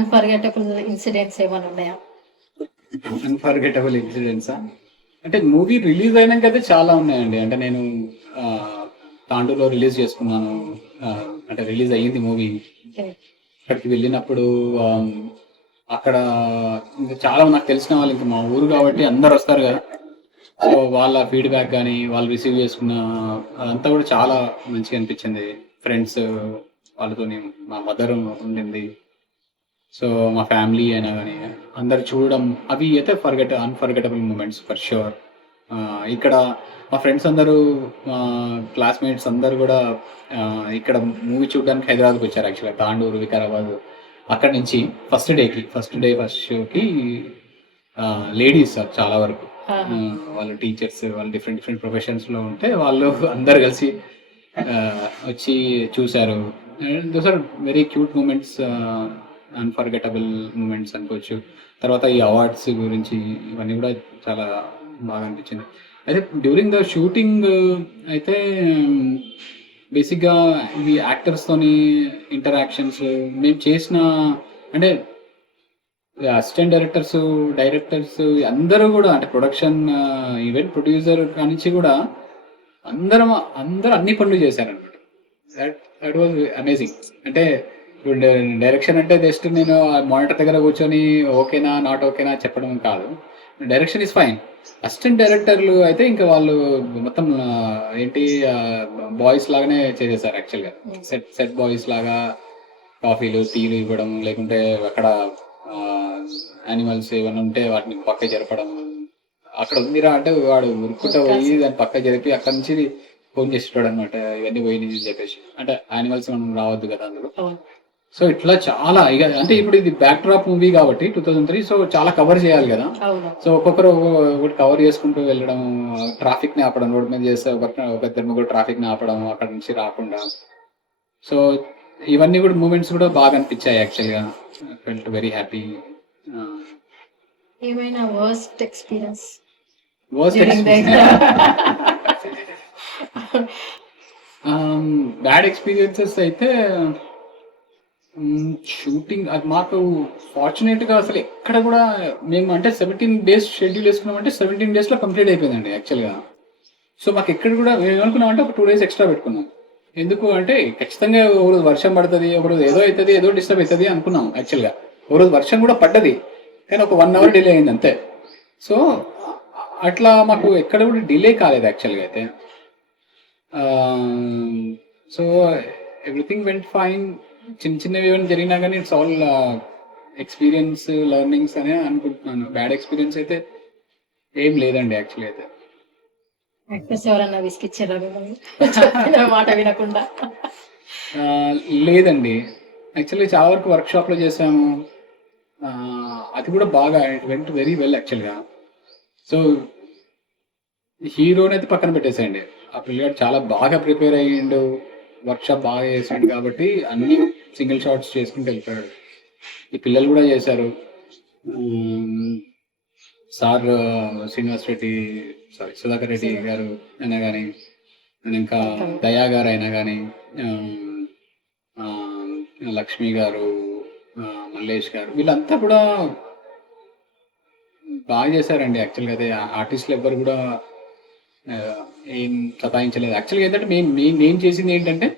Unforgettable incidents ఏమైనా ఉన్నాయా? Unforgettable ఇన్సిడెంట్సా? అంటే మూవీ రిలీజ్ అయినాక అయితే చాలా ఉన్నాయండి. అంటే నేను తాండూరులో రిలీజ్ చేసుకున్నాను. అంటే రిలీజ్ అయ్యింది మూవీ. ఓకే. అక్కడికి వెళ్ళినప్పుడు ఆమ్, అక్కడ ఇంకా చాలా నాకు తెలిసిన వాళ్ళు, ఇంకా మా ఊరు కాబట్టి అందరు వస్తారు కదా. సో వాళ్ళ ఫీడ్బ్యాక్ కానీ వాళ్ళు రిసీవ్ చేసుకున్న అదంతా కూడా చాలా మంచిగా అనిపించింది. ఫ్రెండ్స్ వాళ్ళతోని మా మదర్ ఉండింది. సో మా ఫ్యామిలీ అయినా కానీ అందరు చూడడం అవి అయితే అన్ఫర్గెటబుల్ మూమెంట్స్ ఫర్ షూర్. ఇక్కడ మా ఫ్రెండ్స్ అందరూ, మా క్లాస్మేట్స్ అందరు కూడా ఆ, ఇక్కడ మూవీ చూడడానికి హైదరాబాద్కి వచ్చారు. యాక్చువల్గా తాండూరు, వికారాబాద్ అక్కడ నుంచి ఫస్ట్ షోకి లేడీస్ చాలా వరకు. ఆహా! వాళ్ళు టీచర్స్, వాళ్ళు డిఫరెంట్ డిఫరెంట్ ప్రొఫెషన్స్లో ఉంటే వాళ్ళు అందరు కలిసి ఆ, వచ్చి చూశారు. And those are very cute moments, unforgettable moments అనుకోవచ్చు. తర్వాత ఈ అవార్డ్స్ గురించి ఇవన్నీ కూడా చాలా బాగా అనిపించింది. అయితే డ్యూరింగ్ ద షూటింగ్ అయితే బేసిక్గా ఇవి యాక్టర్స్తోని ఇంటరాక్షన్స్ మేము చేసిన, అంటే అసిస్టెంట్ డైరెక్టర్స్ అందరూ కూడా, అంటే ప్రొడక్షన్ ఈవెంట్ ప్రొడ్యూసర్ కానించి కూడా అందరం అందరూ అన్ని పనులు చేశారనమాట. That was amazing. అంటే ఇప్పుడు డైరెక్షన్ అంటే జస్ట్ నేను మానిటర్ దగ్గర కూర్చొని ఓకేనా నాట్ ఓకేనా చెప్పడం కాదు. Direction is fine. అసిస్టెంట్ డైరెక్టర్లు అయితే ఇంకా వాళ్ళు మొత్తం ఏంటి బాయ్స్ లాగానే చేసేసారు యాక్చువల్గా. సెట్ బాయ్స్ లాగా కాఫీలు టీలు ఇవ్వడం, లేకుంటే అక్కడ యానిమల్స్ ఏమైనా ఉంటే వాటిని పక్క జరపడం. అక్కడ ఉందిరా అంటే వాడు ఉరుక్కుంటా పోయి దాన్ని పక్క జరిపి అక్కడ నుంచి ఫోన్ చేసేటాడు అనమాట, ఇవన్నీ పోయినాయి అని చెప్పేసి. అంటే యానిమల్స్ మనం రావద్దు కదా అందులో. అవును. సో ఇట్లా చాలా ఇక, అంటే ఇప్పుడు ఇది బ్యాక్ డ్రాప్ మూవీ కాబట్టి 2003, సో చాలా కవర్ చేయాలి కదా. అవును. సో ఒక్కొక్కరు ఒకటి కవర్ చేసుకుంటూ వెళ్ళడం, ట్రాఫిక్ ని ఆపడం, రోడ్ మీద చేస్తే ఒక ఇద్దరు ముగ్గురు ట్రాఫిక్ ని ఆపడం అక్కడ నుంచి రాకుండా. సో ఇవన్నీ కూడా మూమెంట్స్ కూడా బాగా అనిపించాయి యాక్చువల్గా. Felt very happy. ఏమైనా worst experience worst during the bad experiences అయితే షూటింగ్ అది మాకు ఫార్చునేట్గా అసలు ఎక్కడ కూడా మేము, అంటే 17 days షెడ్యూల్ వేసుకున్నామంటే 17 daysలో కంప్లీట్ అయిపోయిందండి యాక్చువల్గా. సో మాకు ఎక్కడ కూడా మేము ఏమనుకున్నామంటే ఒక 2 days ఎక్స్ట్రా పెట్టుకున్నాం. ఎందుకు అంటే ఖచ్చితంగా ఒక రోజు వర్షం పడుతుంది, ఒక రోజు ఏదో అవుతుంది, ఏదో డిస్టర్బ్ అవుతుంది అనుకున్నాం యాక్చువల్గా. ఒక రోజు వర్షం కూడా పడ్డది, కానీ ఒక 1 hour డిలే అయింది అంతే. సో అట్లా మాకు ఎక్కడ కూడా డిలే కాలేదు యాక్చువల్గా అయితే. So everything went fine. చిన్న చిన్నవి ఏమైనా జరిగినా కానీ ఇట్స్ ఆల్ ఎక్స్పీరియన్స్, లెర్నింగ్స్ అనే అనుకుంటున్నాను. బ్యాడ్ ఎక్స్పీరియన్స్ అయితే ఏం లేదండి యాక్చువల్లీ అయితే. యాక్టర్స్ ఎవరన్నా విసిగిచ్చారా మిమ్మల్ని చెప్పిన మాట వినకుండా? ఆ, లేదండి. యాక్చువల్లీ చాలా వరకు వర్క్షాప్లో చేసాము. ఆ, అది కూడా బాగా ఇట్ వెంట్ వెరీ వెల్ యాక్చువల్గా. సో హీరోని అయితే పక్కన పెట్టేసేయండి, ఆ పిల్లగాడు చాలా బాగా ప్రిపేర్ అయ్యిండు, వర్క్షాప్ బాగా చేసాడు కాబట్టి అన్ని సింగిల్ షాట్స్ చేసుకుంటూ వెళ్ళిపోయాడు. ఈ పిల్లలు కూడా చేశారు. సార్ శ్రీనివాస్ రెడ్డి, సారీ సుధాకర్ రెడ్డి గారు అయినా కానీ, ఇంకా దయా గారు అయినా కానీ, లక్ష్మి గారు, మల్లేష్ గారు, వీళ్ళంతా కూడా బాగా చేశారండి యాక్చువల్గా. అయితే ఆర్టిస్టులు ఎవ్వరు కూడా ఏం సతాయించలేదు యాక్చువల్గా. ఏంటంటే నేను చేసింది ఏంటంటే,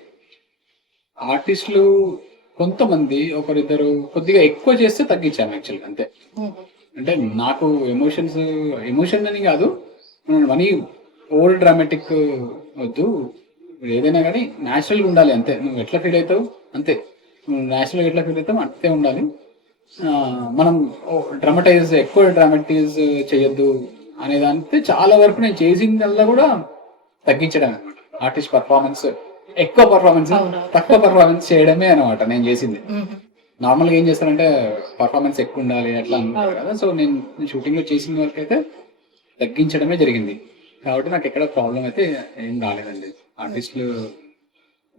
ఆర్టిస్టులు కొంతమంది ఒకరిద్దరు కొద్దిగా ఎక్కువ చేస్తే తగ్గించాను యాక్చువల్గా అంతే. అంటే నాకు ఎమోషన్ అని కాదు, మనీ ఓవర్ డ్రామాటిక్ వద్దు, ఏదైనా కానీ న్యాచురల్గా ఉండాలి అంతే. నువ్వు ఎట్లా ఫీల్ అవుతావు అంతే, నువ్వు న్యాచురల్గా ఎట్లా ఫీల్ అవుతావు అంతే ఉండాలి. మనం ఎక్కువ డ్రామటైజ్ చేయొద్దు అనేదానికి చాలా వరకు నేను చేసిందల్లా కూడా తగ్గించడం అనమాట. ఆర్టిస్ట్ పర్ఫార్మెన్స్ ఎక్కువ పర్ఫార్మెన్స్, తక్కువ పర్ఫార్మెన్స్ చేయడమే అనమాట నేను చేసింది. నార్మల్గా ఏం చేస్తానంటే పర్ఫార్మెన్స్ ఎక్కువ ఉండాలి అట్లా అనుకుంటారు కదా. సో నేను షూటింగ్లో చేసిన వరకు అయితే తగ్గించడమే జరిగింది. కాబట్టి నాకు ఎక్కడ ప్రాబ్లం అయితే ఏం రాలేదండి. ఆర్టిస్టులు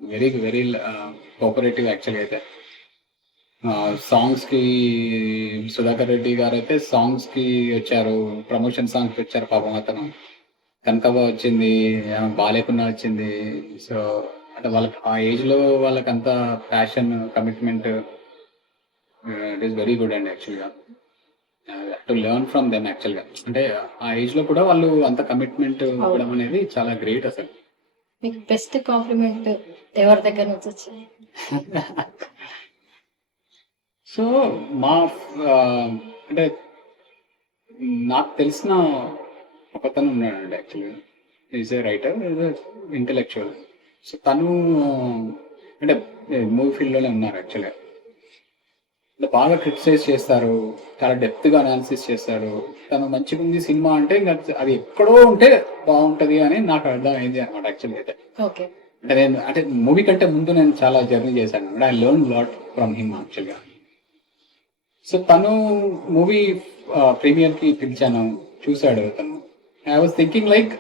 వెరీ వెరీ కోఆపరేటివ్ యాక్చువల్గా అయితే. సాంగ్స్కి సుధాకర్ రెడ్డి గారు అయితే సాంగ్స్కి వచ్చారు, ప్రమోషన్ సాంగ్కి వచ్చారు. పాపం అతను కనకవ్వ వచ్చింది, బాలేకున్నా వచ్చింది. సో అంటే వాళ్ళకి ఆ ఏజ్లో వాళ్ళకి అంత passion, commitment it is very good అండి యాక్చువల్గా టు లెర్న్ ఫ్రమ్ దెమ్ యాక్చువల్గా. అంటే ఆ ఏజ్లో కూడా వాళ్ళు అంత కమిట్మెంట్ ఇవ్వడం అనేది చాలా గ్రేట్ అసలు. మీకు బెస్ట్ కాంప్లిమెంట్ ఎవరి దగ్గర నుంచి వచ్చింది? సో మా ఆ, అంటే నాకు తెలిసిన ఒకతను ఉన్నాడండి యాక్చువల్గా. Is a writer, intellectual. So తను అంటే మూవీ ఫీల్డ్లోనే ఉన్నారు యాక్చువల్గా. అంటే బాగా క్రిటిసైజ్ చేస్తారు, చాలా డెప్త్గా అనాలిసిస్ చేస్తారు. తను మంచిగా ఉంది సినిమా అంటే ఇంకా అది ఎక్కడో ఉంటే బాగుంటుంది అని నాకు అర్థమైంది అనమాట యాక్చువల్గా అయితే. ఓకే. అంటే నేను అంటే మూవీ కంటే ముందు నేను చాలా జర్నీ చేశాను, I learn lot from him యాక్చువల్గా. సో తను మూవీ ప్రీమియర్కి పిలిచాను, చూశాడు తను. ఐ వాజ్ థింకింగ్ లైక్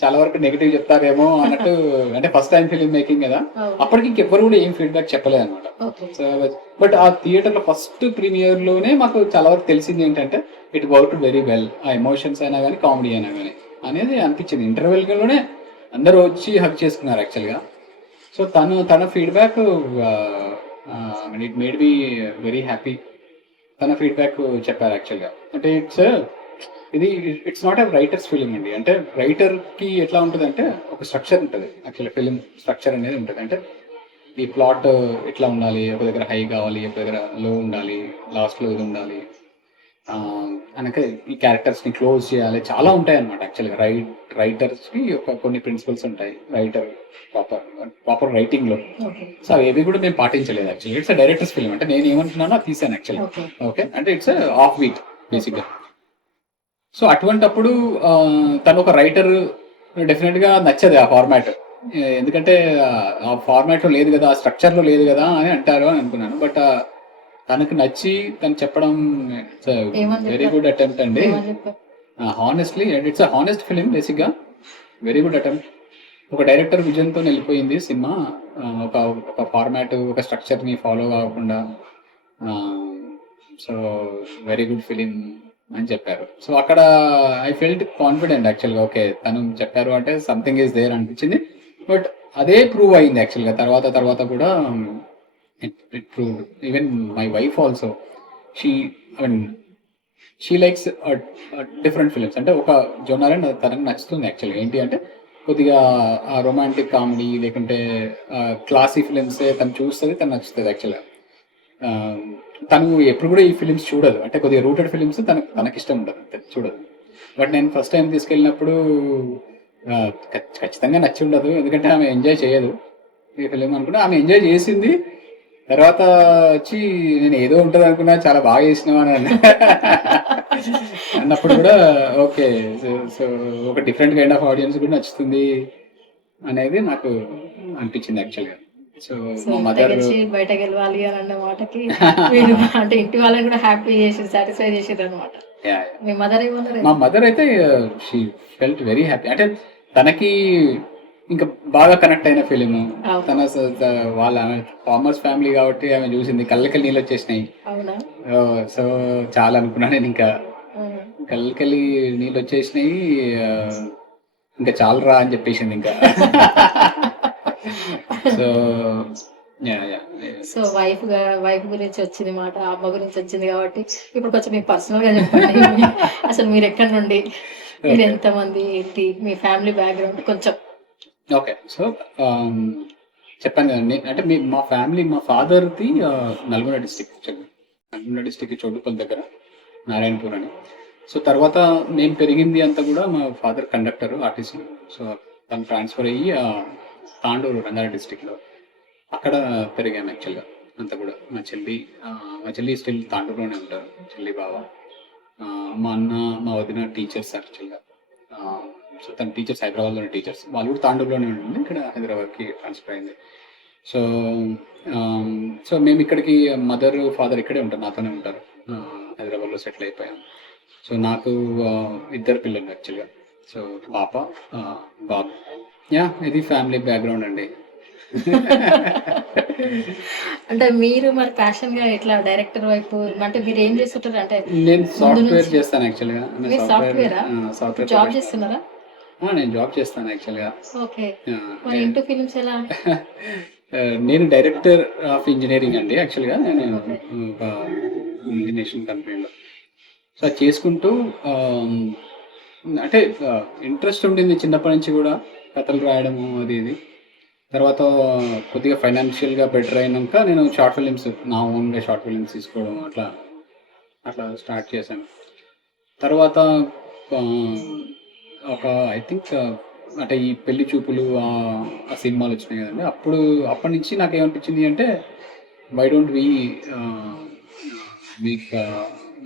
చాలా వరకు నెగిటివ్ చెప్తారేమో అన్నట్టు. అంటే ఫస్ట్ టైం ఫిలిం మేకింగ్ కదా, అప్పటికి ఇంకెవ్వరు కూడా ఏం ఫీడ్బ్యాక్ చెప్పలేదు అనమాట. ఓకే. సో బట్ ఆ థియేటర్లో ఫస్ట్ ప్రీమియర్లోనే మాకు చాలా వరకు తెలిసింది ఏంటంటే ఇట్ వర్క్ వెరీ వెల్. ఆ ఎమోషన్స్ అయినా కానీ కామెడీ అయినా కానీ అనేది అనిపించింది. ఇంటర్వెల్లోనే అందరూ వచ్చి హక్ చేసుకున్నారు యాక్చువల్గా. సో తన feedback it made be very happy. తన ఫీడ్బ్యాక్ చెప్పారు యాక్చువల్గా. అంటే it's not a writer's film అండి. అంటే రైటర్కి ఎట్లా ఉంటుంది అంటే ఒక స్ట్రక్చర్ ఉంటుంది యాక్చువల్లీ, ఫిలిం స్ట్రక్చర్ అనేది ఉంటుంది. అంటే ఈ ప్లాట్ ఎట్లా ఉండాలి, ఒక దగ్గర హై కావాలి, ఒక దగ్గర లో ఉండాలి, లాస్ట్లో ఇది ఉండాలి, అనక ఈ క్యారెక్టర్స్ని క్లోజ్ చేయాలి, చాలా ఉంటాయి అనమాట యాక్చువల్గా. రైటర్స్కి కొన్ని ప్రిన్సిపల్స్ ఉంటాయి రైటర్ ప్రాపర్ రైటింగ్లో. ఓకే. సో అవి కూడా మేము పాటించలేదు యాక్చువల్లీ. It's directors film. అంటే నేను ఏమంటున్నానో అది తీసాను యాక్చువల్లీ. ఓకే. ఓకే, అంటే ఇట్స్ ఆఫ్ బీట్ బేసిక్గా. సో అటువంటప్పుడు తను ఒక రైటర్, డెఫినెట్గా నచ్చదు ఆ ఫార్మాట్. ఎందుకంటే ఆ ఫార్మాట్లో లేదు కదా, ఆ స్ట్రక్చర్లో లేదు కదా అని అంటారు అని అనుకున్నాను. బట్ తనకు నచ్చి తను చెప్పడం వెరీ గుడ్ అటెంప్ట్ అండి. Honestly it's a honest film బేసిక్గా. Very good attempt. ఒక డైరెక్టర్ విజన్తో వెళ్ళిపోయింది సినిమా. ఒక ఫార్మాట్, ఒక స్ట్రక్చర్ని ఫాలో కాకుండా. సో వెరీ గుడ్ ఫిలిం అని చెప్పారు. సో అక్కడ ఐ ఫెల్ట్ కాన్ఫిడెంట్ యాక్చువల్గా. ఓకే, తను చెప్పారు అంటే సంథింగ్ ఈస్ దేర్ అనిపించింది. బట్ అదే ప్రూవ్ అయింది యాక్చువల్గా. తర్వాత కూడా it prove. Even my wife also, she likes different films. అంటే ఒక జోనర్ అని తనకు నచ్చుతుంది యాక్చువల్గా. ఏంటి అంటే కొద్దిగా రొమాంటిక్ కామెడీ లేకుంటే క్లాసీ ఫిలిమ్సే తను చూస్తుంది, తను నచ్చుతుంది యాక్చువల్గా. తను ఎప్పుడు కూడా ఈ ఫిలిమ్స్ చూడదు. అంటే కొద్దిగా రూటెడ్ ఫిలిమ్స్ తనకి ఇష్టం ఉండదు, చూడదు. బట్ నేను ఫస్ట్ టైం తీసుకెళ్ళినప్పుడు ఖచ్చితంగా నచ్చి ఉండదు, ఎందుకంటే ఆమె ఎంజాయ్ చేయదు ఈ ఫిలిం అనుకుంటే. ఆమె ఎంజాయ్ చేసింది. తర్వాత వచ్చి నేను ఏదో ఉంటుంది అనుకున్నా, చాలా బాగా చేసినావు అని అన్నప్పుడు కూడా ఓకే, సో ఒక డిఫరెంట్ కైండ్ ఆఫ్ ఆడియన్స్ కూడా నచ్చుతుంది అనేది నాకు అనిపించింది యాక్చువల్గా. సో మా మదర్ బయటకు వెళ్ళాలి అని అన్న మాటకి మీరు అంటే ఇంటి వాళ్ళని కూడా హ్యాపీ చేసి సాటిస్ఫై చేసారు అనమాట. మీ మదర్ ఏమన్నారు? మా మదర్ అయితే షీ ఫెల్ట్ వెరీ హ్యాపీ. అంటే తనకి ఇంకా బాగా కనెక్ట్ అయిన ఫిలిం. తన వాళ్ళ ఫార్మర్స్ ఫ్యామిలీ కాబట్టి ఆమె చూసింది, కళ్ళకి నీళ్ళు వచ్చేసినాయి. అవునా? సో చాలా అనుకున్నా నేను, ఇంకా కళ్ళకి నీళ్ళు వచ్చేసినాయి, ఇంకా చాలరా అని చెప్పేసింది ఇంకా. సో సో వైఫ్ గురించి వచ్చింది మాట, అమ్మ గురించి వచ్చింది కాబట్టి ఇప్పుడు కొంచెం మీకు పర్సనల్ గా చెప్పండి. అసలు మీరు ఎక్కడి నుండి, మీరు ఎంతమంది, ఏంటి మీ ఫ్యామిలీ బ్యాక్గ్రౌండ్ కొంచెం. ఓకే, సో చెప్పాను కదండి. అంటే మా ఫ్యామిలీ, మా ఫాదర్ది నల్గొండ డిస్టిక్ చోటుపల్లి దగ్గర నారాయణపూర్ అని. సో తర్వాత నేను పెరిగింది అంతా కూడా మా ఫాదర్ కండక్టర్, ఆర్టీసీ. సో తను ట్రాన్స్ఫర్ అయ్యి తాండూరు రంగారెడ్డి డిస్టిక్లో అక్కడ పెరిగాము యాక్చువల్గా అంతా కూడా. మా చెల్లి స్టిల్ తాండూరులోనే ఉంటారు, చెల్లి బావ. మా అన్న, మా వదిన టీచర్స్ యాక్చువల్గా. సో తన టీచర్స్ హైదరాబాద్లోనే టీచర్స్, వాళ్ళు కూడా తాండూరులోనే ఉంటుంది, ఇక్కడ హైదరాబాద్కి ట్రాన్స్ఫర్ అయింది. సో మేము ఇక్కడికి, మదర్ ఫాదర్ ఇక్కడే ఉంటారు, నాతోనే ఉంటారు, హైదరాబాద్లో సెటిల్ అయిపోయాం. సో నాకు 2 పిల్లలు యాక్చువల్గా. సో పాప, బాబు. ఇది ఫ్యామిలీ బ్యాక్గ్రౌండ్ అండి. అంటే మీరు మరి ప్యాషన్ గా ఎట్లా డైరెక్టర్ వైపు, అంటే మీరు ఏం చేస్తుంటారు? అంటే నేను సాఫ్ట్వేర్ చేస్తాను యాక్చువల్గా. సాఫ్ట్వేర్ జాబ్ చేస్తున్నారా? నేను జాబ్ చేస్తాను యాక్చువల్గా. ఓకే, మరి ఇంటూ ఫిలిమ్స్ ఎలా? నేను డైరెక్టర్ ఆఫ్ ఇంజనీరింగ్ అండి యాక్చువల్గా. నేను ఒక ఇంజనీరింగ్ కంపెనీలో సో అది చేసుకుంటూ ఆమ్, అంటే ఇంట్రెస్ట్ ఉండింది చిన్నప్పటి నుంచి కూడా కథలు రాయడము అది ఇది. తర్వాత కొద్దిగా ఫైనాన్షియల్గా బెటర్ అయినాక నేను షార్ట్ ఫిలిమ్స్ నా ఓన్గా షార్ట్ ఫిలిమ్స్ తీసుకోవడం అట్లా అట్లా స్టార్ట్ చేశాను. తర్వాత ఆ, ఒక ఐ థింక్ అంటే ఈ పెళ్లి చూపులు ఆ సినిమాలు వచ్చినాయి కదండి. అప్పటి నుంచి నాకు ఏమనిపించింది అంటే why don't we make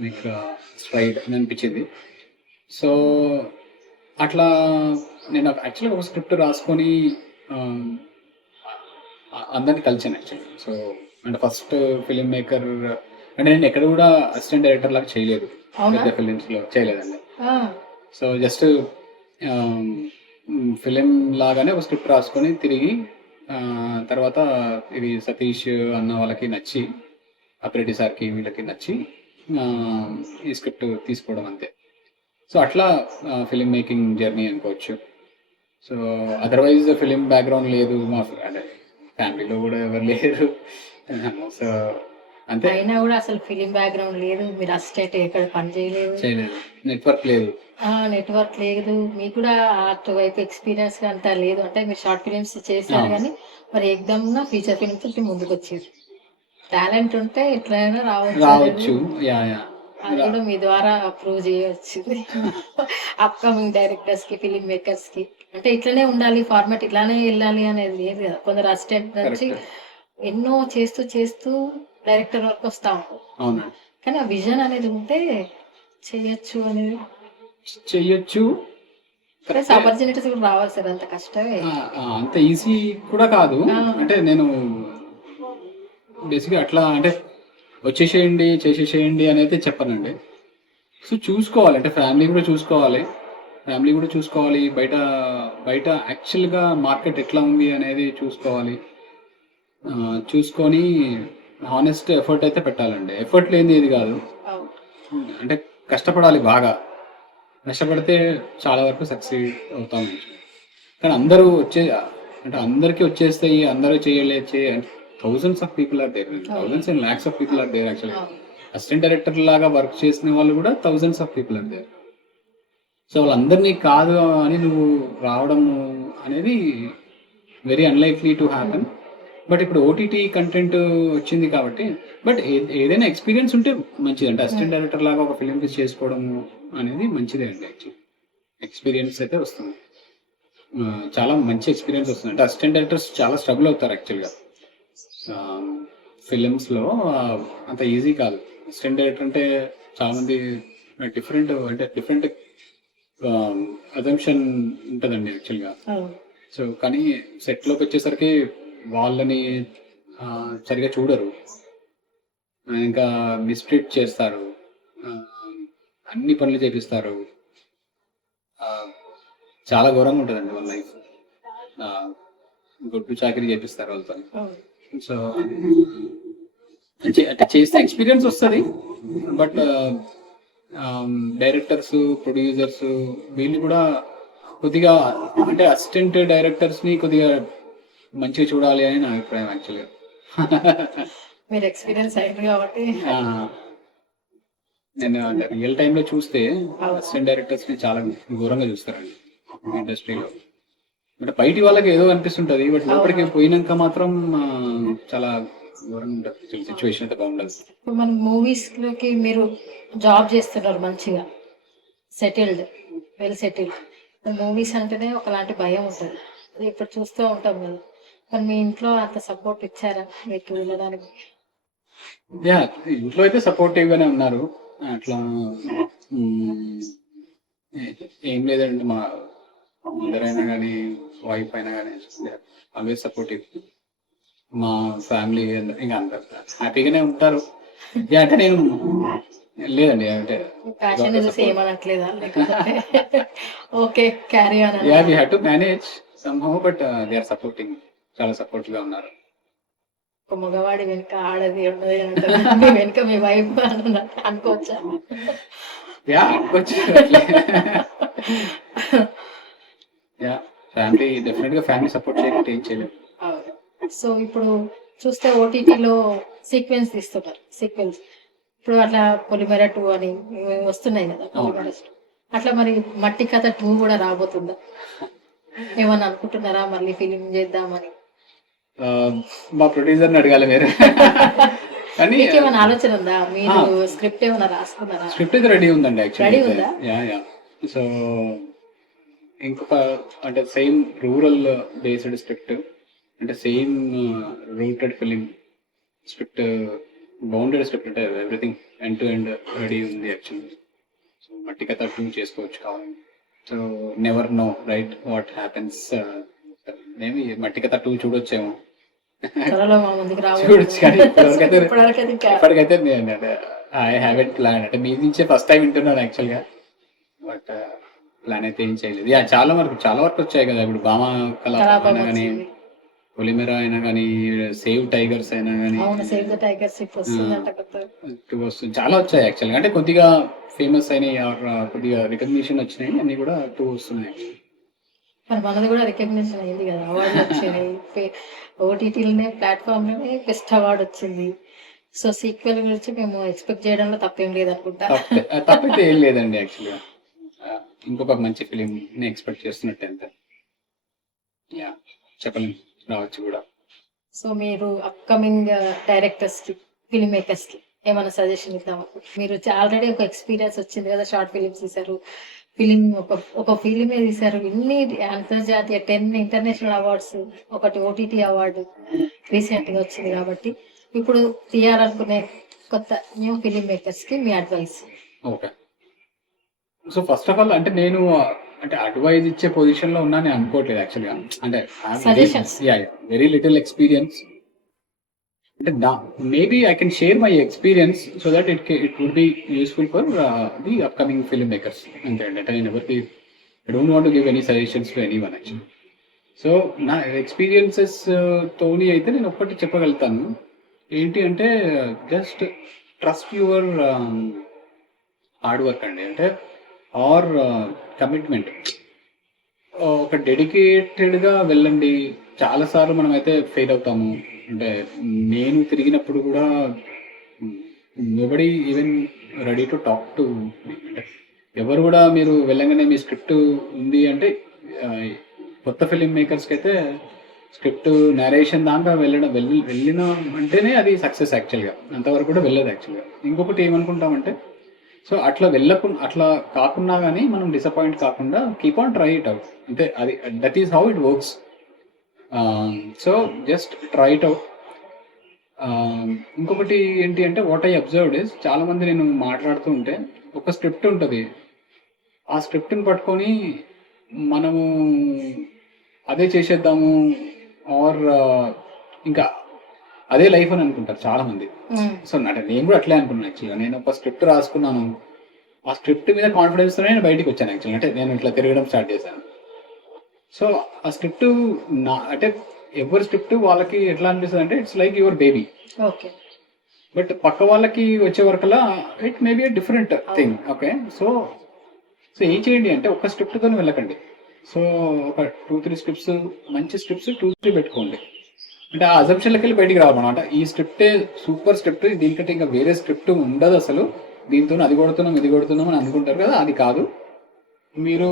make stride అని అనిపించింది. సో అట్లా నేను యాక్చువల్గా ఒక స్క్రిప్ట్ రాసుకొని అందరినీ కలిసాను యాక్చువల్లీ. సో అంటే ఫస్ట్ ఫిలిం మేకర్ అంటే నేను ఎక్కడ కూడా అసిస్టెంట్ డైరెక్టర్ లాగా చేయలేదు, అవునా? పెద్ద ఫిలిమ్స్లో చేయలేదండి. ఆ, సో జస్ట్ ఫిలిం లాగానే ఒక స్క్రిప్ట్ రాసుకొని తిరిగి ఆ, తర్వాత ఇది సతీష్ అన్న వాళ్ళకి నచ్చి అప్రెడ్డి సార్కి వీళ్ళకి నచ్చి ఆ, ఈ స్క్రిప్ట్ తీసుకోవడం అంతే. సో అట్లా ఫిలిం మేకింగ్ జర్నీ అనుకోవచ్చు. సో అదర్వైజ్ ఫిలిం బ్యాక్గ్రౌండ్ లేదు మా అంటే ఫ్యామిలీలో కూడా ఎవరు లేరు. సో అంతే, అయినా కూడా అసలు ఫిలిం బ్యాక్గ్రౌండ్ లేదు, మీరు అసిస్టెంట్ ఎక్కడ పని చేయలేదు, చేయలేదు, నెట్వర్క్ లేదు. నెట్వర్క్ లేదు, మీకు కూడా అటువైపు ఎక్స్పీరియన్స్ అంతా లేదు. అంటే మీరు షార్ట్ ఫిలిమ్స్ చేశారు అవును. కానీ మరి ఎగ్దమ్ ఫీచర్ ఫిలిమ్స్ ముందుకు వచ్చారు. టాలెంట్ ఉంటే ఎట్లయినా రావచ్చు రావచ్చు. అనేది యా యా అది కూడా మీ ద్వారా ప్రూవ్ చేయవచ్చు. అప్కమింగ్ డైరెక్టర్స్ కి, ఫిలిం మేకర్స్ కి అంటే ఇట్లనే ఉండాలి, ఫార్మాట్ ఇట్లానే వెళ్ళాలి అనేది లేదు కదా. కొందరు అసిస్టెంట్ నుంచి కరెక్ట్. ఎన్నో చేస్తూ చేస్తూ డైరెక్టర్ వరకు వస్తా ఉంటారు. అవును, కానీ ఆ విజన్ అనేది ఉంటే చేయొచ్చు అనేది చెయ్యొచ్చు. ప్లస్ ఆపర్చునిటీస్ కూడా రావాలి సార్, అంత కష్టమే. అంత ఈజీ కూడా కాదు. ఆ. అంటే నేను బేసిక్గా అట్లా అంటే వచ్చేసేయండి చేసేసేయండి అనేది చెప్పనండి. సో చూసుకోవాలి, అంటే ఫ్యామిలీ కూడా చూసుకోవాలి, బయట బయట యాక్చువల్గా మార్కెట్ ఎట్లా ఉంది అనేది చూసుకోవాలి. చూసుకొని హానెస్ట్ ఎఫర్ట్ అయితే పెట్టాలండి. ఎఫర్ట్ లేనిది ఏది కాదు. అవును. అంటే కష్టపడాలి, బాగా కష్టపడితే చాలా వరకు సక్సీడ్ అవుతాం. కానీ అంటే అందరికీ వచ్చేస్తాయి, అందరూ చేయలేచే thousands of people are there, thousands and lakhs of people are there actually. అవును. అసిస్టెంట్ డైరెక్టర్ లాగా వర్క్ చేసిన వాళ్ళు కూడా thousands of people are there. So వాళ్ళందరినీ కాదు అని నువ్వు రావడము అనేది very unlikely to happen. But ఇప్పుడు ఓటీటీ కంటెంట్ వచ్చింది కాబట్టి, బట్ ఏదైనా ఎక్స్పీరియన్స్ ఉంటే మంచిది. అంటే అసిస్టెంట్ డైరెక్టర్ లాగా ఒక ఫిలిం చేసుకోవడం అనేది మంచిదే అండి. యాక్చువల్లీ ఎక్స్పీరియన్స్ అయితే వస్తుంది, చాలా మంచి ఎక్స్పీరియన్స్ వస్తుంది. అంటే అసిస్టెంట్ డైరెక్టర్స్ చాలా స్ట్రగుల్ అవుతారు యాక్చువల్గా ఫిలిమ్స్లో. అంత ఈజీ కాదు. అసిస్టెంట్ డైరెక్టర్ అంటే చాలామంది డిఫరెంట్ అజంప్షన్ ఉంటుందండి యాక్చువల్గా. అవును. సో కానీ సెట్లోకి వచ్చేసరికి వాళ్ళని సరిగా చూడరు, ఇంకా మిస్ట్రీట్ చేస్తారు, ఆ, అన్ని పనులు చేపిస్తారు. ఆ, చాలా ఘోరంగా ఉంటుందండి వాళ్ళ లైఫ్. గొడ్డు చాకరీ చేపిస్తారు వాళ్ళతో. అవును. సో అంటే చేస్తే ఎక్స్పీరియన్స్ వస్తుంది. బట్ డైరెక్టర్స్, ప్రొడ్యూసర్స్ వీళ్ళు కూడా కొద్దిగా అంటే అసిస్టెంట్ డైరెక్టర్స్ని కొద్దిగా మంచిగా చూడాలి అని నా అభిప్రాయం యాక్చువల్గా. మీరు ఎక్స్పీరియన్స్ అయ్యారు కాబట్టి నేను రియల్ టైంలో చూస్తే అసిస్టెంట్ డైరెక్టర్స్ని చాలా ఘోరంగా చూస్తారండి ఇండస్ట్రీలో. అంటే బయటి వాళ్ళకి ఏదో అనిపిస్తుంటుంది, బట్ లోపలికి పోయినాక మాత్రం చాలా ఘోరంగా ఉంటుంది సిచ్యువేషన్ అయితే. బాగుండదు. ఇప్పుడు మన మూవీస్ లోకి మీరు జాబ్ చేస్తున్నారు మంచిగా, సెటిల్డ్, వెల్ సెటిల్డ్. మూవీస్ అంటేనే ఒకలాంటి భయం ఉంటుంది, అది ఇప్పుడు చూస్తూ ఉంటాం కదా. మరి మీ ఇంట్లో అంత సపోర్ట్ ఇచ్చారా మీకు వెళ్ళడానికి? యా, ఇంట్లో అయితే సపోర్టివ్ గానే ఉన్నారు. అట్లా మ్, ఏం లేదండి, మా మదర్ అయినా కానీ వైఫ్ అయినా కానీ ఆల్వేస్ సపోర్టివ్. మా ఫ్యామిలీ ఇంకా అందరు హ్యాపీగానే ఉంటారు. యా, అంటే నేను లేదండి అంటే ప్యాషన్ చూసి ఏమనట్లేదా లేకపోతే okay carry on ya we have to manage somehow, but they are supporting, చాలా సపోర్టివ్ గా ఉన్నారు. ఒక మగవాడి వెనుక ఆడది ఉన్నది అంటారు, మీ వెనుక మీ వైఫ్ అనుకోవచ్చా? యా అనుకోవచ్చు. యా, ఫ్యామిలీ డెఫినెట్ గా ఫ్యామిలీ సపోర్ట్ చేయకపోతే ఏం చేయలేము. అవును. సో ఇప్పుడు చూస్తే ఓటీటీలో సీక్వెన్స్ తీస్తున్నారు, సీక్వెన్స్. ఇప్పుడు అట్లా పొలిమేర 2 అని ఇవి వస్తున్నాయి కదా, పొలిమేర 2. అట్లా మరి మట్టి కథ 2 కూడా రాబోతుందా? ఏమన్నా అనుకుంటున్నారా మళ్ళీ ఫిలిం చేద్దామని? ఆ, మా ప్రొడ్యూసర్ని అడగాలి మీరు. కానీ మీకేమైనా ఆలోచన ఉందా? మీరు స్క్రిప్ట్ ఏమైనా రాసుకున్నారా? స్క్రిప్ట్ అయితే రెడీ ఉందండి రెడీ యాక్చువల్లీ. ఉందా? Yeah yeah. సో ఇంకొక అంటే సేమ్ రూరల్ బేస్డ్ స్క్రిప్ట్, అంటే same rooted film script, bounded script, అంటే everything end to end ready ఉంది యాక్చువల్లీ. సో మట్టి కథ 2 చేసుకోవచ్చు కావాలి. So never know right what happens. Maybe Matti Katha 2 చూడొచ్చేమో. త్వరలో మా ముందుకు చూడొచ్చు కానీ ఇప్పటివరకైతే ఇంకా ఇప్పటికైతే నేను ఐ హ్యావెంట్ ప్లాన్, అంటే మీ నుంచే ఫస్ట్ టైం వింటున్నాను యాక్చువల్గా. బట్ ప్లాన్ అయితే ఏం చేయలేదు. యా, చాలా వరకు వచ్చాయి కదా. ఇప్పుడు భామా కళాపం అయినా కానీ, వచ్చింది. పొలిమేర అయినా కానీ, సేవ్ టైగర్స్ అయినా కానీ అవును, సేవ్ ద టైగర్స్ ఇప్పుడు వస్తుందంట కొత్త. వస్తుంది. చాలా వచ్చాయి యాక్చువల్గా. అంటే కొద్దిగా ఫేమస్ అయినాయి, కొద్దిగా రికగ్నిషన్ వచ్చినాయి, అన్ని కూడా 2 వస్తున్నాయి. మరి మనది కూడా రికగ్నిషన్ అయింది కదా, అవార్డులు వచ్చినాయి. ఓటీటీలోనే ప్లాట్ఫామ్లోనే బెస్ట్ అవార్డు వచ్చింది. సో సీక్వెల్ గురించి మేము ఎక్స్పెక్ట్ చేయడంలో తప్పేం లేదనుకుంటా. తప్పైతే ఏం లేదండి యాక్చువల్గా. ఇంకొక మంచి ఫిలిం ని ఎక్స్పెక్ట్ చేస్తున్నట్టు అంతే. యా, చెప్పలేం, రావచ్చు కూడా. సో మీరు అప్కమింగ్ డైరెక్టర్స్ కి, ఫిల్మ్ మేకర్స్ కి ఏమైనా సజెషన్ ఇద్దాం? మీరు ఆల్రెడీ ఒక ఎక్స్పీరియన్స్ వచ్చింది కదా, షార్ట్ ఫిలిమ్స్ తీశారు, ఫిలిం ఒక ఫిలిమే తీశారు, ఇన్ని అంతర్జాతీయ 10 ఇంటర్నేషనల్ అవార్డ్స్, ఒకటి ఓటీటీ అవార్డు రీసెంట్ గా వచ్చింది. కాబట్టి ఇప్పుడు తీయాలనుకునే కొత్త న్యూ ఫిలిం మేకర్స్ కి మీ advice? Okay. So first of all, అంటే నేను అంటే అడ్వైజ్ ఇచ్చే పొజిషన్ లో ఉన్నా నేను అనుకోవట్లేదు యాక్చువల్గా. అంటే Suggestions. Very little experience. అంటే maybe I can share my experience so that it would be useful for the upcoming film makers. అంతే అండి. అంటే నేను ఎవరికి I don't want give any suggestions to anyone actually. So నా ఎక్స్పీరియన్సెస్ తోని అయితే నేను ఒక్కటి చెప్పగలుగుతాను. ఏంటి అంటే, just trust your hard work అండి. అంటే ఆర్ కమిట్మెంట్. ఒక డెడికేటెడ్గా వెళ్ళండి. చాలాసార్లు మనం అయితే ఫెయిల్ అవుతాము. అంటే నేను తిరిగినప్పుడు కూడా nobody even ready to talk to. ఎవరు కూడా మీరు వెళ్ళగానే మీ స్క్రిప్ట్ ఉంది అంటే, కొత్త ఫిలిం మేకర్స్కి అయితే స్క్రిప్ట్ నేరేషన్ దాకా వెళ్ళిన అంటేనే అది సక్సెస్ యాక్చువల్గా. అంతవరకు కూడా వెళ్ళదు యాక్చువల్గా. ఇంకొకటి ఏమనుకుంటామంటే, సో అట్లా కాకుండా కానీ మనం డిసప్పాయింట్ కాకుండా keep on try it out. అంటే అది that is how it works. So just try it out. ఇంకొకటి ఏంటి అంటే, వాట్ ఐ అబ్జర్వ్డ్ ఇస్, చాలా మంది నేను మాట్లాడుతూ ఉంటే ఒక స్క్రిప్ట్ ఉంటుంది, ఆ స్క్రిప్ట్ని పట్టుకొని మనము అదే చేసేద్దాము ఆర్ ఇంకా అదే లైఫ్ అని అనుకుంటారు చాలా మంది. సో అంటే నేను కూడా అట్లే అనుకున్నాను యాక్చువల్గా. నేను ఒక స్క్రిప్ట్ రాసుకున్నాను, ఆ స్క్రిప్ట్ మీద కాన్ఫిడెన్స్తో నేను బయటికి వచ్చాను యాక్చువల్గా. అంటే నేను ఇట్లా తిరగడం స్టార్ట్ చేశాను. సో ఆ స్క్రిప్ట్ అంటే ఎవరి స్క్రిప్ట్ వాళ్ళకి ఎట్లా అనిపిస్తుంది అంటే, it's like your baby. Okay. But పక్క వాళ్ళకి వచ్చే వరకల్లా it may be a different thing. Okay. So ఏం చేయండి అంటే, ఒక స్క్రిప్ట్తో వెళ్ళకండి. సో ఒక 2-3 స్క్రిప్ట్స్, మంచి స్క్రిప్ట్స్ 2-3 పెట్టుకోండి. అంటే ఆ అజంప్షన్లకి వెళ్ళి బయటికి రావాలన్నమాట. ఈ స్క్రిప్టే సూపర్ స్క్రిప్ట్, దీనికంటే ఇంకా వేరే స్క్రిప్ట్ ఉండదు అసలు, దీంతో అది కొడుతున్నాం ఇది కొడుతున్నాం అని అనుకుంటారు కదా, అది కాదు. మీరు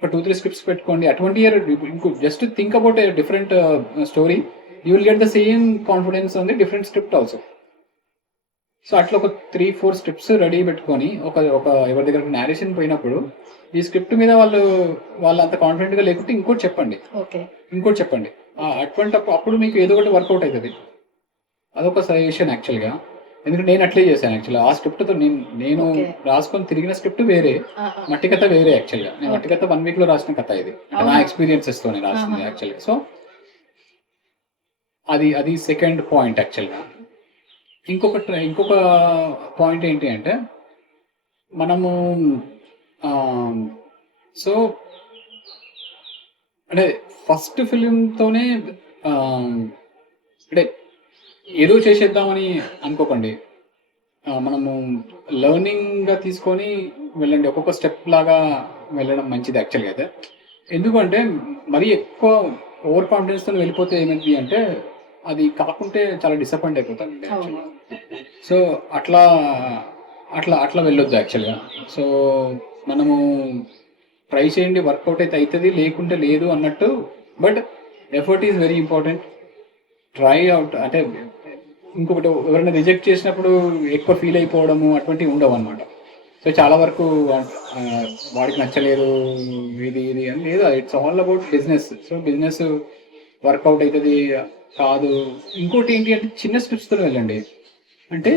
ఒక 2-3 స్క్రిప్ట్స్ పెట్టుకోండి. అటువంటి ఇంకో just think about a different story, you will get the same confidence on the different script also. So అట్లా ఒక 3-4 స్క్రిప్ట్స్ రెడీ పెట్టుకొని, ఒక ఎవరి దగ్గర నేరేషన్ పోయినప్పుడు ఈ స్క్రిప్ట్ మీద వాళ్ళు అంత కాన్ఫిడెంట్గా లేకుంటే ఇంకోటి చెప్పండి. అప్పుడు మీకు ఏదో ఒకటి వర్కౌట్ అవుతుంది. అదొక సజెషన్ యాక్చువల్గా. ఎందుకంటే నేను అట్లే చేశాను యాక్చువల్గా. ఆ స్క్రిప్ట్తో నేను రాసుకొని తిరిగిన స్క్రిప్ట్ వేరే, మట్టి కథ వేరే యాక్చువల్గా. నేను మట్టి కథ 1 వీక్లో రాసిన కథ ఇది, నా ఎక్స్పీరియన్సెస్తో నేను రాసింది యాక్చువల్గా. సో అది సెకండ్ పాయింట్ యాక్చువల్గా. ఇంకొక పాయింట్ ఏంటి అంటే, మనము సో అంటే ఫస్ట్ ఫిలింతోనే అంటే ఏదో చేసేద్దామని అనుకోకండి. మనము లెర్నింగ్గా తీసుకొని వెళ్ళండి. ఒక్కొక్క స్టెప్ లాగా వెళ్ళడం మంచిది యాక్చువల్గా అయితే. ఎందుకంటే మరీ ఎక్కువ ఓవర్ కాన్ఫిడెన్స్తో వెళ్ళిపోతే ఏమైంది అంటే అది కాకుంటే చాలా డిసప్పాయింట్ అయిపోతానండి యాక్చువల్గా. సో అట్లా అట్లా అట్లా వెళ్ళొద్దు యాక్చువల్గా. సో మనము ట్రై చేయండి, వర్కౌట్ అయితే అవుతుంది, లేకుంటే లేదు అన్నట్టు. But effort is very important. Try out అంటే ఇంకొకటి, ఎవరైనా రిజెక్ట్ చేసినప్పుడు ఎక్కువ ఫీల్ అయిపోవడము అటువంటివి ఉండవు అనమాట. సో చాలా వరకు ఆ, వాడికి నచ్చలేదు ఇది ఇది అని లేదు, it's all about business. So business work out అవుతుంది కాదు. ఇంకోటి ఏంటి అంటే చిన్న స్టెప్స్తో వెళ్ళండి. అంటే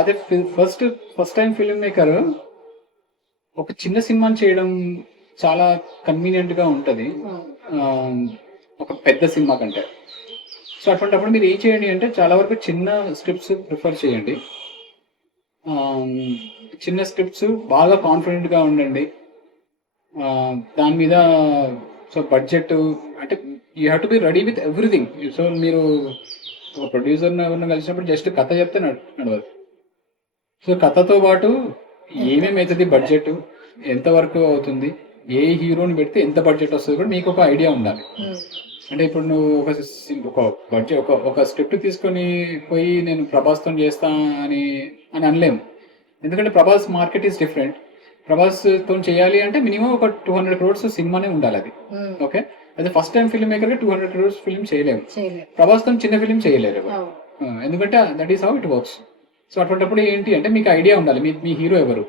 అదే first first time film maker ఒక చిన్న సినిమాని చేయడం చాలా కన్వీనియంట్గా ఉంటుంది ఒక పెద్ద సినిమా కంటే. సో అటువంటిప్పుడు మీరు ఏం చేయండి అంటే చాలా వరకు చిన్న స్క్రిప్ట్స్ ప్రిఫర్ చేయండి. చిన్న స్క్రిప్ట్స్ బాగా కాన్ఫిడెంట్గా ఉండండి దాని మీద. సో బడ్జెట్ అంటే you have to be ready with everything. So మీరు ఒక ప్రొడ్యూసర్ని ఎవరిని కలిసినప్పుడు జస్ట్ కథ చెప్తే నడవదు. సో కథతో పాటు ఏమేమి అవుతుంది, బడ్జెట్ ఎంతవరకు అవుతుంది, ఏ హీరోని పెడితే ఎంత బడ్జెట్ వస్తుంది కూడా మీకు ఒక ఐడియా ఉండాలి. అంటే ఇప్పుడు నువ్వు ఒక బడ్జెట్ ఒక స్క్రిప్ట్ తీసుకొని పోయి నేను ప్రభాస్తో చేస్తా అని అని అనలేము. ఎందుకంటే ప్రభాస్ మార్కెట్ ఈస్ డిఫరెంట్. ప్రభాస్తో చేయాలి అంటే మినిమం ఒక 200 crores సినిమానే ఉండాలి అది. ఓకే, అదే ఫస్ట్ టైం ఫిల్మ్ మేకర్గా 200 crores ఫిల్మ్ చేయలేము. ప్రభాస్తో చిన్న ఫిల్మ్ చేయలేరు, ఎందుకంటే that is how it works. So అటువంటిప్పుడు ఏంటి అంటే మీకు ఐడియా ఉండాలి, మీ హీరో ఎవరు,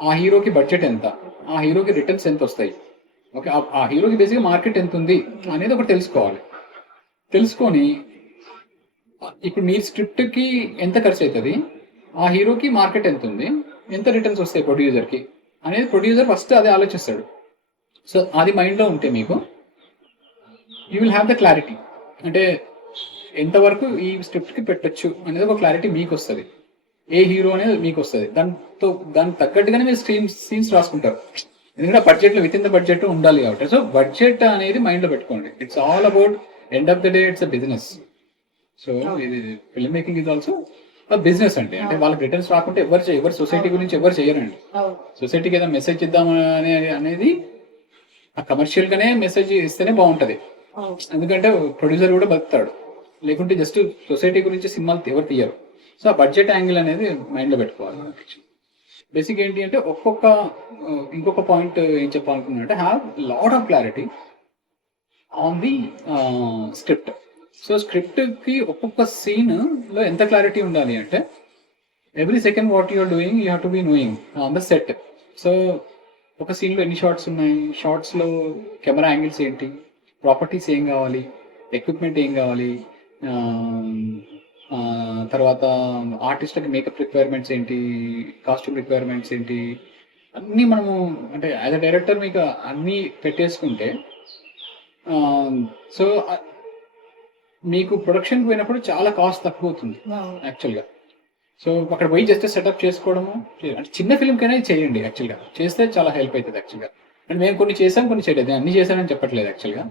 ఆ హీరోకి బడ్జెట్ ఎంత, ఆ హీరోకి రిటర్న్స్ ఎంత వస్తాయి, ఓకే, ఆ హీరోకి బేసిక్గా మార్కెట్ ఎంత ఉంది అనేది ఒకటి తెలుసుకోవాలి. తెలుసుకొని ఇప్పుడు మీ స్క్రిప్ట్కి ఎంత ఖర్చు అవుతుంది, ఆ హీరోకి మార్కెట్ ఎంత ఉంది, ఎంత రిటర్న్స్ వస్తాయి ప్రొడ్యూసర్కి అనేది ప్రొడ్యూసర్ ఫస్ట్ అదే ఆలోచిస్తాడు. సో అది మైండ్లో ఉంటే మీకు you will have the clarity. అంటే ఎంతవరకు ఈ స్క్రిప్ట్కి పెట్టచ్చు అనేది ఒక క్లారిటీ మీకు వస్తుంది, ఏ హీరో అనేది మీకు వస్తుంది. దానికి తగ్గట్టుగానే మీరు సీన్స్ రాసుకుంటారు. ఎందుకంటే బడ్జెట్లో విత్ ఇన్ ద బడ్జెట్ ఉండాలి కాబట్టి. సో బడ్జెట్ అనేది మైండ్లో పెట్టుకోండి. It's all about end of the day it's a business. So ఇది film making is also business అండి. అంటే వాళ్ళకి రిటర్న్స్ రాకుంటే ఎవరు సొసైటీ గురించి ఎవరు చేయరండి. సొసైటీకి ఏదైనా మెసేజ్ ఇద్దాం అనేది ఆ కమర్షియల్ గానే మెసేజ్ ఇస్తేనే బాగుంటది. ఎందుకంటే ప్రొడ్యూసర్ కూడా బతుకుతాడు, లేకుంటే జస్ట్ సొసైటీ గురించి సినిమాలు ఎవరు తీయరు. సో ఆ బడ్జెట్ యాంగిల్ అనేది మైండ్లో పెట్టుకోవాలి. బేసిక్ ఏంటి అంటే ఇంకొక పాయింట్ ఏం చెప్పాలనుకున్నా అంటే have lot of clarity on the script. So స్క్రిప్ట్కి ఒక్కొక్క సీన్లో ఎంత క్లారిటీ ఉండాలి అంటే every second what you are doing you have to be knowing on the set. So ఒక సీన్లో ఎన్ని షార్ట్స్ ఉన్నాయి, షార్ట్స్లో కెమెరా యాంగిల్స్ ఏంటి, ప్రాపర్టీస్ ఏం కావాలి, ఎక్విప్మెంట్ ఏం కావాలి, తర్వాత ఆర్టిస్ట్కి మేకప్ రిక్వైర్మెంట్స్ ఏంటి, కాస్ట్యూమ్ రిక్వైర్మెంట్స్ ఏంటి, అన్నీ మనము అంటే యాజ్ అ డైరెక్టర్ మీకు అన్నీ పెట్టేసుకుంటే సో మీకు ప్రొడక్షన్కి పోయినప్పుడు చాలా కాస్ట్ తక్కువ అవుతుంది యాక్చువల్గా. సో అక్కడ పోయి జస్ట్ సెటప్ చేసుకోవడము, అంటే చిన్న ఫిల్మ్కైనా చేయండి. యాక్చువల్గా చేస్తే చాలా హెల్ప్ అవుతుంది యాక్చువల్గా. అంటే మేము కొన్ని చేసాం, కొన్ని చేయలేదు. అన్ని చేశానని చెప్పట్లేదు యాక్చువల్గా.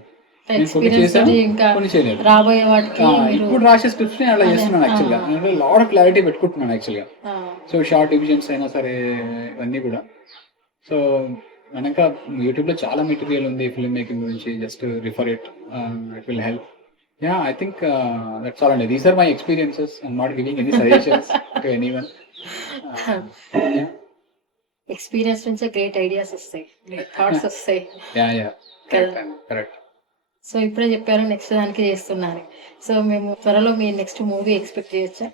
నేను కొన్ని చేశాను, కొన్ని చేయలేదు. ఇప్పుడు రాసే స్క్రిప్ట్స్ ని అలా చేస్తున్నాను యాక్చువల్గా. అంటే లాట్ ఆఫ్ క్లారిటీ పెట్టుకుంటున్నాను యాక్చువల్గా. సో షార్ట్ డివిజన్స్ అయినా సరే ఇవన్నీ కూడా. సో మనక యూట్యూబ్లో చాలా మెటీరియల్ ఉంది ఫిల్మ్ మేకింగ్ గురించి, just refer it will help. Yeah, I think that's all. And these are my experiences. I'm not giving any suggestions to anyone. Yeah. Experience నుంచే గ్రేట్ ఐడియాస్ వస్తాయి, థాట్స్ వస్తాయి. Yeah. Correct. So ఇప్పుడే చెప్పారు next దానికి చేస్తున్నారు. So మేము త్వరలో మీ next movie expect చేయొచ్చా?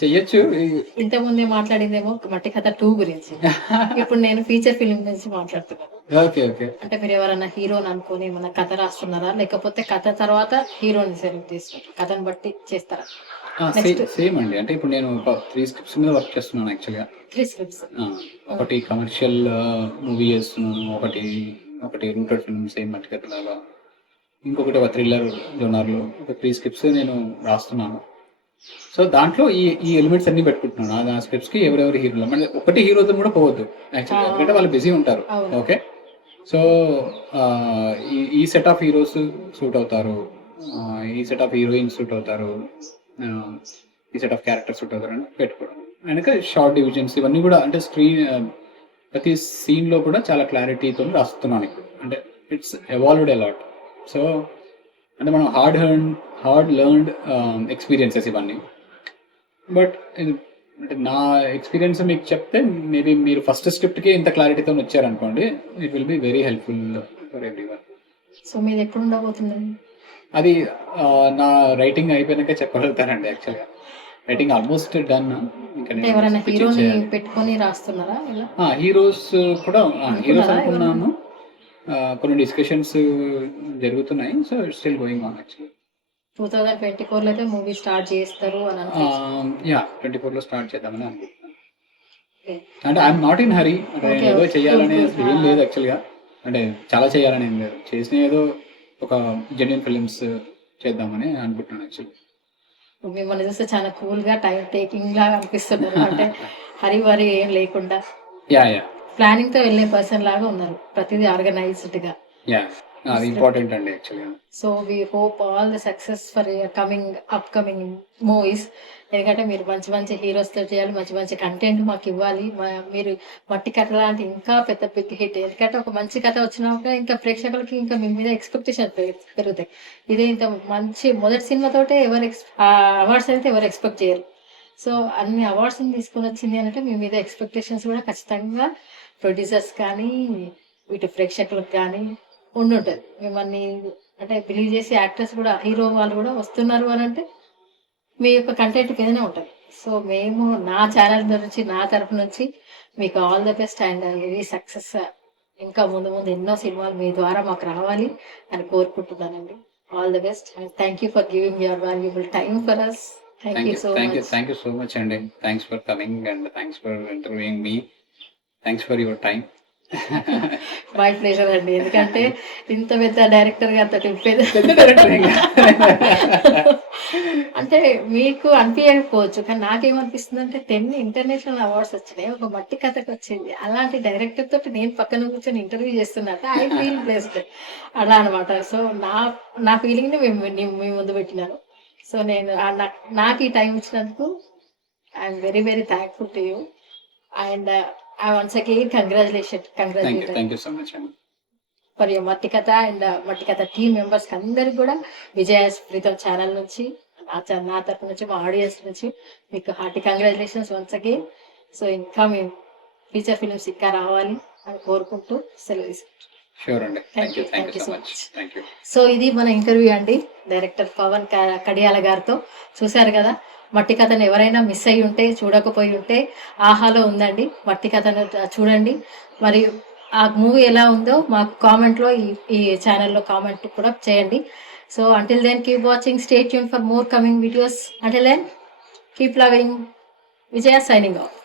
చెయ్యొచ్చు. ఇంతకుముందే మాట్లాడిందేమో మట్టి కథ 2 గురించి, ఇప్పుడు నేను ఫీచర్ ఫిల్మ్ గురించి మాట్లాడుతున్నాను. ఓకే. అంటే మీరు ఎవరన్నా హీరోని అనుకుని ఏమన్నా కథ రాస్తున్నారా, లేకపోతే కథ తర్వాత హీరోని సెలెక్ట్ చేసుకుంటారు, కథను బట్టి చేస్తారా? సేమ్ అండి. అంటే ఇప్పుడు నేను ఒక 3 scripts మీద వర్క్ చేస్తున్నాను యాక్చువల్గా. 3 scripts. ఒకటి కమర్షియల్ మూవీ చేస్తున్నాను, ఒకటి రూటెడ్ ఫిల్మ్ సేమ్ మట్టి కథలాగా, ఇంకొకటి ఒక థ్రిల్లర్ జోనర్లో ఒక 3 scripts నేను రాస్తున్నాను. సో దాంట్లో ఈ ఎలిమెంట్స్ అన్ని పెట్టుకుంటున్నాను ఆ స్క్రిప్ట్స్కి. ఎవరెవరు హీరోలు అంటే ఒకటి హీరోతో కూడా పోవద్దు యాక్చువల్గా, ఎందుకంటే వాళ్ళు బిజీ ఉంటారు. ఓకే, సో ఈ సెట్ ఆఫ్ హీరోస్ సూట్ అవుతారు, ఈ సెట్ ఆఫ్ హీరోయిన్స్ సూట్ అవుతారు, ఈ సెట్ ఆఫ్ క్యారెక్టర్స్ సూట్ అవుతారు అని పెట్టుకోవడం. అందుకే షార్ట్ డివిజన్స్ ఇవన్నీ కూడా అంటే ప్రతి సీన్లో కూడా చాలా క్లారిటీతో రాస్తున్నాను ఇప్పుడు. అంటే ఇట్స్ ఎవాల్వ్డ్ అలాట్. సో అంటే మనం హార్డ్ లెర్న్డ్ ఎక్స్పీరియన్సెస్ ఇవన్నీ. బట్ అంటే నా ఎక్స్పీరియన్స్ మీకు చెప్తే మేబీ మీరు ఫస్ట్ స్క్రిప్ట్కి ఇంత క్లారిటీతో వచ్చారనుకోండి, it will be very helpful for every one. So మీది ఎప్పుడు ఉండబోతుందండి? అది నా రైటింగ్ అయిపోయాక చెప్పగలుగుతానండి. యాక్చువల్గా రైటింగ్ ఆల్మోస్ట్ డన్. ఇంకా అంటే నేను ఎవరైనా స్కెచెస్ హీరోని చేయాలి. పెట్టుకొని రాస్తున్నారా ఇలా? హీరోస్ కూడా హీరోస్ అనుకున్నారా ఎవరైనా? అనుకున్నాను. కొన్ని డిస్కషన్స్ జరుగుతున్నాయి. So it's still going on actually. 2024లో అయితే మూవీ స్టార్ట్ చేస్తారు అని అనుకుంటున్నాను. 24లో స్టార్ట్ చేద్దామని అనుకుంటున్నాను. ఓకే. అంటే ఐఎమ్ నాట్ ఇన్ హరీ. అంటే ఓకే, నేను ఏదో ఓకే. చేయాలనే గుడ్, అసలు గుడ్. ఏం లేదు యాక్చువల్గా. అంటే చాలా చేయాలని ఏం లేదు. చేసిన ఏదో ఒక జెన్యున్ ఫిలిమ్స్ చేద్దామని అనుకుంటున్నాను యాక్చువల్లీ. మిమ్మల్ని చూస్తే చాలా కూల్గా టైం టేకింగ్ లాగా అనిపిస్తున్నారు. అంటే హరి వరి ఏం లేకుండా యా ప్లానింగ్ తో వెళ్ళే పర్సన్ లాగా ఉన్నారు. ప్రతిదీ ఆర్గనైజ్డ్ గా. యా అది ఇంపార్టెంట్ అండి యాక్చువల్గా. So we hope all the success for upcoming movies. ఎందుకంటే మీరు మంచి మంచి హీరోస్తో చేయాలి, మంచి మంచి కంటెంట్ మాకు ఇవ్వాలి. మీరు మట్టి కథ లాంటి ఇంకా పెద్ద బిగ్ హిట్. ఎందుకంటే ఒక మంచి కథ వచ్చినాక ఇంకా ప్రేక్షకులకి ఇంకా మీ మీద ఎక్స్పెక్టేషన్ పెరుగుతాయి. ఇదే ఇంత మంచి మొదటి సినిమాతోటే అవార్డ్స్ అయితే ఎవరు ఎక్స్పెక్ట్ చేయరు. సో అన్ని అవార్డ్స్ తీసుకొని వచ్చింది అంటే మీ మీద ఎక్స్పెక్టేషన్స్ కూడా ఖచ్చితంగా ప్రొడ్యూసర్స్ కానీ ఇటు ప్రేక్షకులకు కానీ ఉండుంటుంది. మిమ్మల్ని అంటే బిలీవ్ చేసి యాక్టర్స్ కూడా హీరో వాళ్ళు కూడా వస్తున్నారు అని అంటే మీ యొక్క కంటెంట్ మీదనే ఉంటుంది. సో మేము నా ఛానల్ నుంచి నా తరపు నుంచి మీకు all the best and very success. ఇంకా ముందు ముందు ఎన్నో సినిమాలు మీ ద్వారా మాకు రావాలి అని కోరుకుంటున్నానండి. All the best and thank you for giving your valuable time for us. Thank you so much. Thank you so much అండి. Thanks for coming and thanks for interviewing me. Thanks for your time. My pleasure అండి. ఎందుకంటే ఇంత పెద్ద director గారితో చెప్పేది అంటే మీకు అనిపించకపోవచ్చు, కానీ నాకేమనిపిస్తుంది అంటే 10 ఇంటర్నేషనల్ అవార్డ్స్ వచ్చినాయి, ఒక మట్టి కథకు వచ్చింది. అలాంటి డైరెక్టర్ తోటి నేను పక్కన కూర్చొని ఇంటర్వ్యూ చేస్తున్నట్టు ఐ ఫీల్ బ్లెస్డ్ అలా అనమాట. సో నా ఫీలింగ్ ని మీ ముందు పెట్టినాను. సో నేను నాకు ఈ టైం ఇచ్చినందుకు I'm very very thankful to you and I once again congratulate thank you so much అండి. for your మట్టి కథ అండ్ మట్టి కథ టీమ్ మెంబర్స్ అందరికి కూడా విజయ ప్రీతం ఛానల్ నుంచి నా తరపు నుంచి మా ఆడియన్స్ నుంచి మీకు hearty congratulations once again. So ఇంకా మేము ఫ్యూచర్ ఫిల్మ్స్ ఇంకా రావాలి అని కోరుకుంటూ సెలవు తీసుకుంటాం. షూర్ అండి. Thank you so so much. much. Thank you. So ఇది మన ఇంటర్వ్యూ అండి డైరెక్టర్ పవన్ కడియాల గారితో. చూశారు కదా, మట్టి కథను ఎవరైనా మిస్ అయ్యి ఉంటే, చూడకపోయి ఉంటే ఆహాలో ఉందండి, మట్టి కథను చూడండి. మరి ఆ మూవీ ఎలా ఉందో మాకు కామెంట్లో ఈ ఛానల్లో కామెంట్ కూడా చేయండి. So until then keep watching, stay tune for more coming videos. Until then keep loving. Vijaya signing of.